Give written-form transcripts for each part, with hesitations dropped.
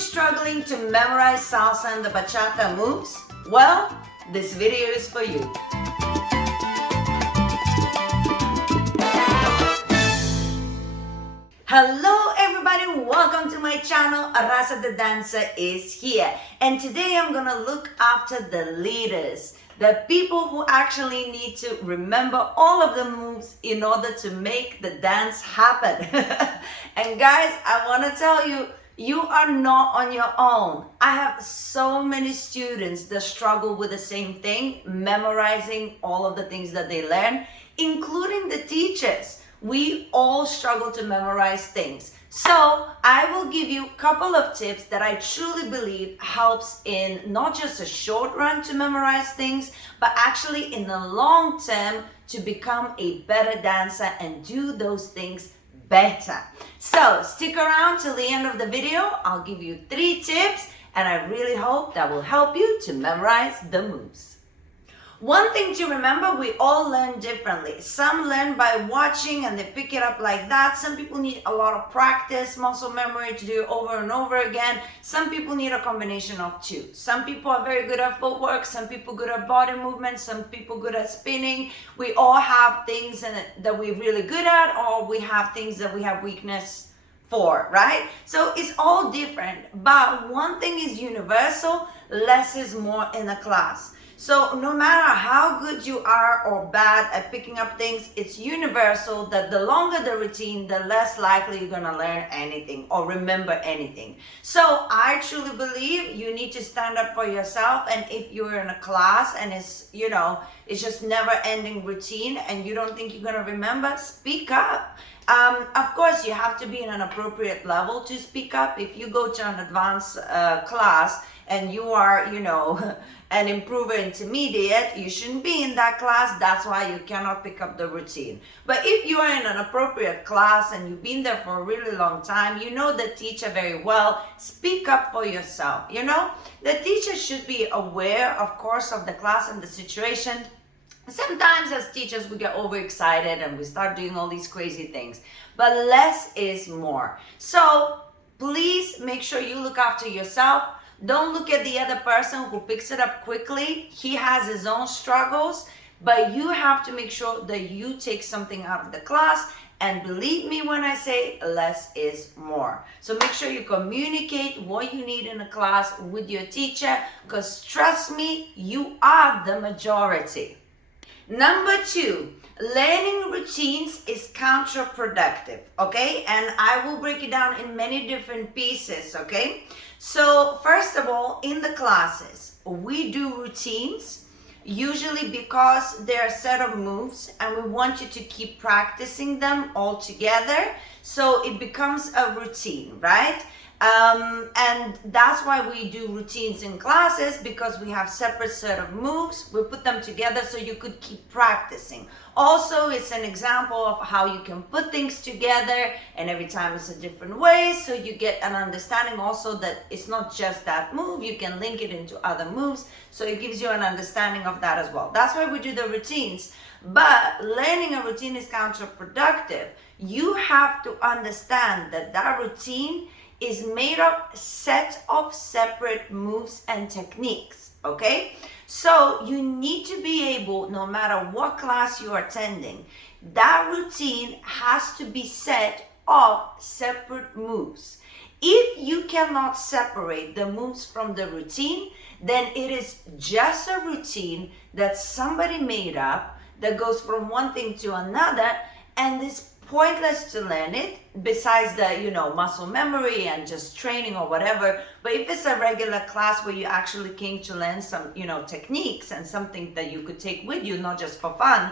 struggling to memorize salsa and the bachata moves? Well, this video is for you. Hello everybody, welcome to my channel. Rasa the dancer is here, and today I'm gonna look after the leaders, the people who actually need to remember all of the moves in order to make the dance happen. And guys, I want to tell you, you are not on your own. I have so many students that struggle with the same thing, memorizing all of the things that they learn, including the teachers. We all struggle to memorize things. So I will give you a couple of tips that I truly believe helps in not just a short run to memorize things, but actually in the long term to become a better dancer and do those things better. So stick around till the end of the video. I'll give you 3 tips and I really hope that will help you to memorize the moves. One thing to remember, we all learn differently. Some learn by watching and they pick it up like that. Some people need a lot of practice, muscle memory to do it over and over again. Some people need a combination of 2. Some people are very good at footwork, some people good at body movement, some people good at spinning. We all have things that we're really good at, or we have things that we have weakness for, right? So it's all different, but one thing is universal: less is more in a class. So no matter how good you are or bad at picking up things, it's universal that the longer the routine, the less likely you're gonna learn anything or remember anything. So I truly believe you need to stand up for yourself, and if you're in a class and it's, it's just never ending routine and you don't think you're gonna remember, speak up. Of course, you have to be in an appropriate level to speak up. If you go to an advanced class and you are, an improver intermediate, you shouldn't be in that class. That's why you cannot pick up the routine. But if you are in an appropriate class and you've been there for a really long time, you know the teacher very well, speak up for yourself. The teacher should be aware, of course, of the class and the situation. Sometimes as teachers we get overexcited and we start doing all these crazy things, but less is more. So please make sure you look after yourself. Don't look at the other person who picks it up quickly. He has his own struggles, but you have to make sure that you take something out of the class. And believe me when I say less is more. So make sure you communicate what you need in a class with your teacher, because trust me, you are the majority. Number 2, learning routines is counterproductive, okay? And I will break it down in many different pieces, okay? So first of all, in the classes, we do routines, usually because they're a set of moves and we want you to keep practicing them all together. So it becomes a routine, right? And that's why we do routines in classes, because we have separate set of moves. We put them together so you could keep practicing. Also, it's an example of how you can put things together, and every time it's a different way, so you get an understanding also that it's not just that move, you can link it into other moves, so it gives you an understanding of that as well. That's why we do the routines. But learning a routine is counterproductive. You have to understand that that routine is made of set of separate moves and techniques, okay? So you need to be able, no matter what class you are attending, that routine has to be set of separate moves. If you cannot separate the moves from the routine, then it is just a routine that somebody made up that goes from one thing to another, and it's pointless to learn it, besides the muscle memory and just training or whatever. But if it's a regular class where you actually came to learn some techniques and something that you could take with you, not just for fun,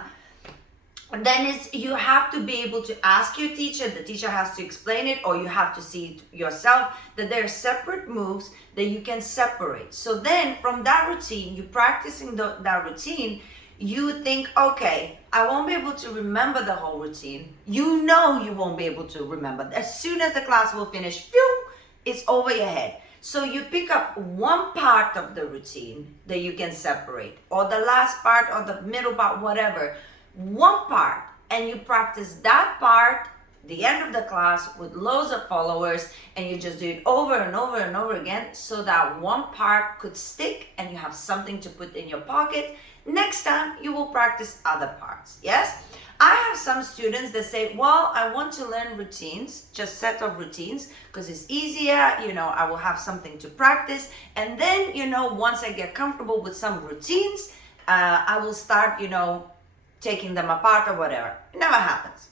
then you have to be able to ask your teacher, the teacher has to explain it, or you have to see it yourself, that there are separate moves that you can separate. So then from that routine, you practicing that routine, you think, okay, I won't be able to remember the whole routine. You won't be able to remember. As soon as the class will finish, phew, it's over your head. So you pick up one part of the routine that you can separate, or the last part, or the middle part, whatever. One part, and you practice that part the end of the class with loads of followers, and you just do it over and over and over again, so that one part could stick and you have something to put in your pocket. Next time you will practice other parts. Yes, I have some students that say, well, I want to learn routines, just set of routines, because it's easier, I will have something to practice, and then once I get comfortable with some routines, I will start taking them apart or whatever. It never happens.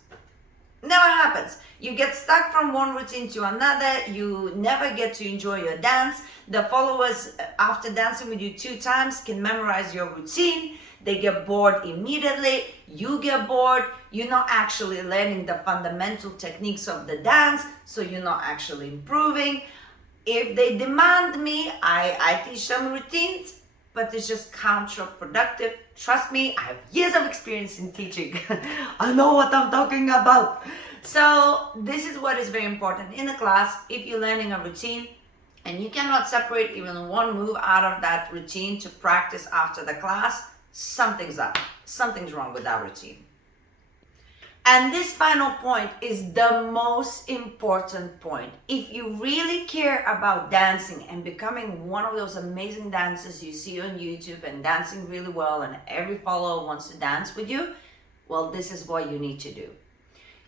Never happens. You get stuck from one routine to another. You never get to enjoy your dance. The followers, after dancing with you 2 times, can memorize your routine. They get bored immediately. You get bored. You're not actually learning the fundamental techniques of the dance, so you're not actually improving. If they demand me, I teach them routines, but it's just counterproductive. Trust me, I have years of experience in teaching. I know what I'm talking about. So this is what is very important in the class. If you're learning a routine and you cannot separate even one move out of that routine to practice after the class, something's up. Something's wrong with that routine. And this final point is the most important point. If you really care about dancing and becoming one of those amazing dancers you see on YouTube and dancing really well and every follower wants to dance with you, well, this is what you need to do.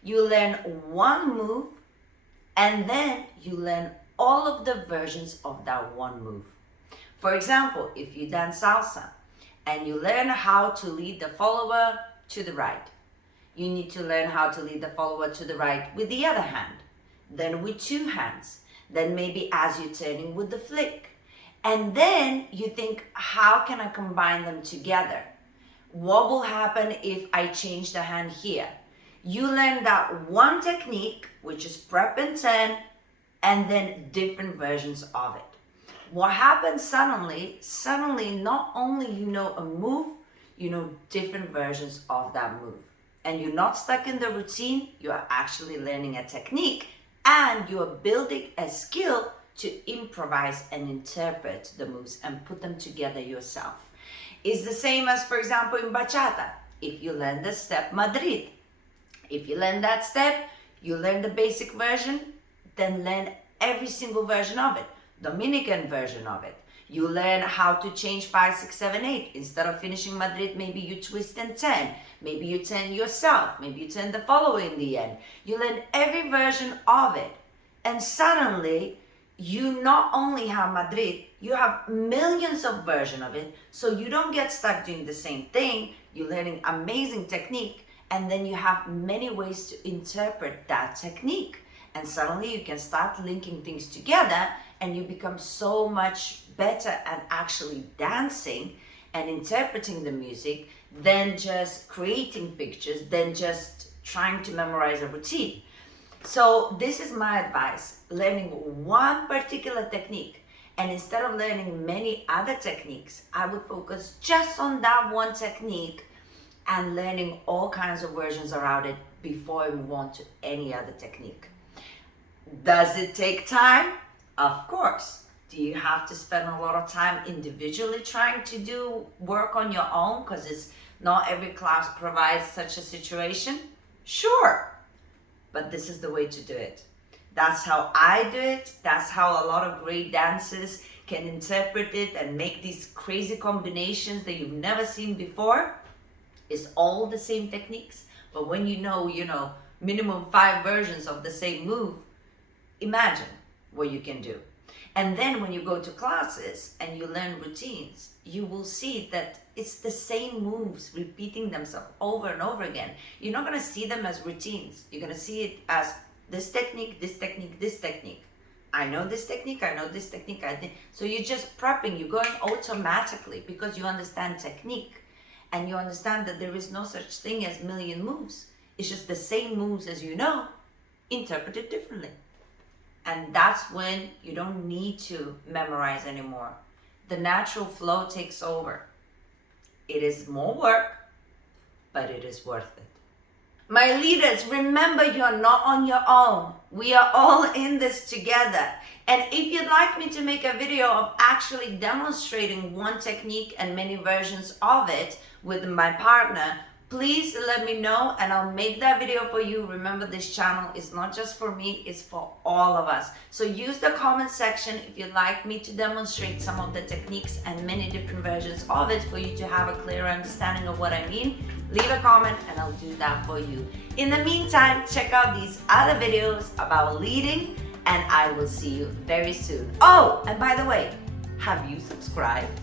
You learn one move and then you learn all of the versions of that one move. For example, if you dance salsa and you learn how to lead the follower to the right, you need to learn how to lead the follower to the right with the other hand, then with 2 hands, then maybe as you're turning with the flick. And then you think, how can I combine them together? What will happen if I change the hand here? You learn that one technique, which is prep and turn, and then different versions of it. What happens suddenly, not only you know a move, you know different versions of that move. And you're not stuck in the routine, you are actually learning a technique, and you are building a skill to improvise and interpret the moves and put them together yourself. It's the same as, for example, in Bachata. If you learn the step Madrid, if you learn that step, you learn the basic version, then learn every single version of it, Dominican version of it. You learn how to change 5, 6, 7, 8. Instead of finishing Madrid, maybe you twist and turn. Maybe you turn yourself. Maybe you turn the follower in the end. You learn every version of it. And suddenly, you not only have Madrid, you have millions of versions of it. So you don't get stuck doing the same thing. You're learning amazing technique. And then you have many ways to interpret that technique. And suddenly you can start linking things together and you become so much better at actually dancing and interpreting the music than just creating pictures, than just trying to memorize a routine. So this is my advice, learning one particular technique. And instead of learning many other techniques, I would focus just on that one technique and learning all kinds of versions around it before I move on to any other technique. Does it take time? Of course. Do you have to spend a lot of time individually trying to do work on your own because it's not every class provides such a situation? Sure. But this is the way to do it. That's how I do it. That's how a lot of great dancers can interpret it and make these crazy combinations that you've never seen before. It's all the same techniques. But when you know, minimum 5 versions of the same move, imagine what you can do. And then when you go to classes and you learn routines, you will see that it's the same moves repeating themselves over and over again. You're not going to see them as routines. You're going to see it as this technique, this technique, this technique. I know this technique, I know this technique. So you're just prepping, you're going automatically because you understand technique. And you understand that there is no such thing as million moves. It's just the same moves as you know, interpreted differently. And that's when you don't need to memorize anymore. The natural flow takes over. It is more work, but it is worth it. My leaders, remember you're not on your own. We are all in this together. And if you'd like me to make a video of actually demonstrating one technique and many versions of it with my partner, please let me know and I'll make that video for you. Remember, this channel is not just for me, it's for all of us. So use the comment section if you'd like me to demonstrate some of the techniques and many different versions of it for you to have a clearer understanding of what I mean. Leave a comment and I'll do that for you. In the meantime, check out these other videos about leading and I will see you very soon. Oh, and by the way, have you subscribed?